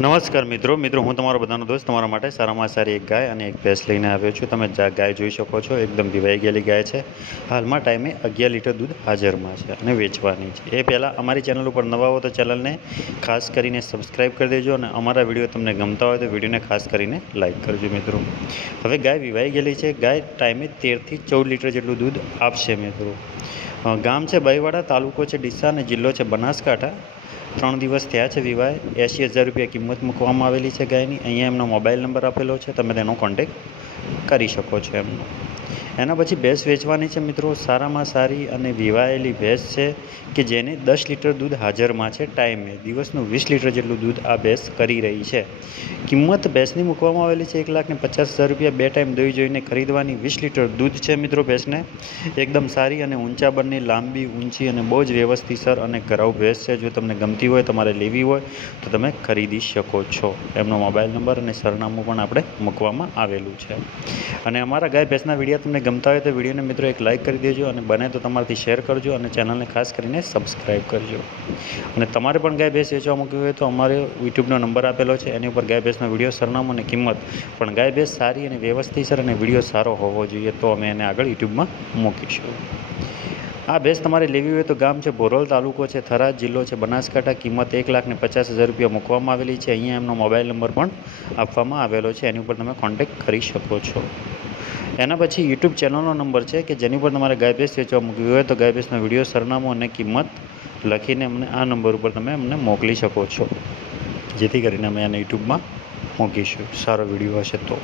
નમસ્કાર મિત્રો હું તમારો બધાનો દોસ્ત તમારા માટે સારામાં સારી એક ગાય અને એક ભેંસ લઈને આવ્યો છું। તમે ગાય જોઈ શકો છો, એકદમ વિવાઈ ગયેલી ગાય છે। હાલમાં ટાઈમે 11 લીટર દૂધ હાજરમાં છે અને વેચવાની છે। એ પહેલાં અમારી ચેનલ ઉપર નવા હો તો ચેનલને ખાસ કરીને સબસ્ક્રાઈબ કરી દેજો અને અમારા વિડીયો તમને ગમતા હોય તો વિડીયોને ખાસ કરીને લાઇક કરજો મિત્રો। હવે ગાય વિવાઈ ગયેલી છે। ગાય ટાઈમે 13થી 14 લીટર જેટલું દૂધ આપશે મિત્રો। ગામ છે બાઈવાડા, તાલુકો છે ડીસા અને જિલ્લો છે બનાસકાંઠા। 3 દિવસ થયા છે વિવાય। 80,000 રૂપિયા કિંમત મૂકવામાં આવેલી છે ગાયની। અહીંયા એમનો મોબાઈલ નંબર આપેલો છે, તમે તેનો કોન્ટેક્ટ કરી શકો છો એમનો। એના પછી ભેંસ વેચવાની છે મિત્રો। સારામાં સારી અને વિવાયેલી ભેંસ છે કે જેને 10 લીટર દૂધ હાજરમાં છે ટાઈમે। દિવસનું 20 લીટર જેટલું દૂધ આ ભેંસ કરી રહી છે। કિંમત ભેંસની મૂકવામાં આવેલી છે 1,50,000 રૂપિયા। 2 ટાઈમ દોઈ જોઈને ખરીદવાની। 20 લીટર દૂધ છે મિત્રો ભેંસને। એકદમ સારી અને ઊંચા બરની, લાંબી, ઊંચી અને બહુ જ વ્યવસ્થિતસર અને ઘરાઉ ભેંસ છે। જો તમને ગમતી હોય, તમારે લેવી હોય તો તમે ખરીદી શકો છો। એમનો મોબાઈલ નંબર અને સરનામું પણ આપણે મૂકવામાં આવેલું છે। અને અમારા ગાય ભેંસના વિડીયો તમને ગમતા હોય તો વિડીયોને મિત્રો એક લાઇક કરી દેજો અને બને તો તમારાથી શેર કરજો અને ચેનલને ખાસ કરીને સબસ્ક્રાઈબ કરજો। અને તમારે પણ ગાય ભેંસ વેચવા મૂકવી હોય તો અમારે યુટ્યુબનો નંબર આપેલો છે, એની ઉપર ગાય ભેંસનો વિડીયો, સરનામું અને કિંમત, પણ ગાય ભેંસ સારી અને વ્યવસ્થિતસર અને વિડીયો સારો હોવો જોઈએ તો અમે એને આગળ યુટ્યુબમાં મૂકીશું। આ ભેંસ તમારે લેવી હોય તો ગામ છે બોરલ, તાલુકો છે થરાદ, જિલ્લો છે બનાસકાંઠા। કિંમત 1,50,000 રૂપિયા મૂકવામાં આવેલી છે। અહીંયા એમનો મોબાઈલ નંબર પણ આપવામાં આવેલો છે, એની ઉપર તમે કોન્ટેક્ટ કરી શકો છો। એના પછી યુટ્યુબ ચેનલનો નંબર છે કે જેની ઉપર તમારે ગાય ભેંસ વેચવા મૂકવી હોય તો ગાય ભેંસનો વિડીયો, સરનામું અને કિંમત લખીને અમને આ નંબર ઉપર તમે અમને મોકલી શકો છો, જેથી કરીને અમે એને યુટ્યુબમાં મૂકીશું, સારો વિડીયો હશે તો।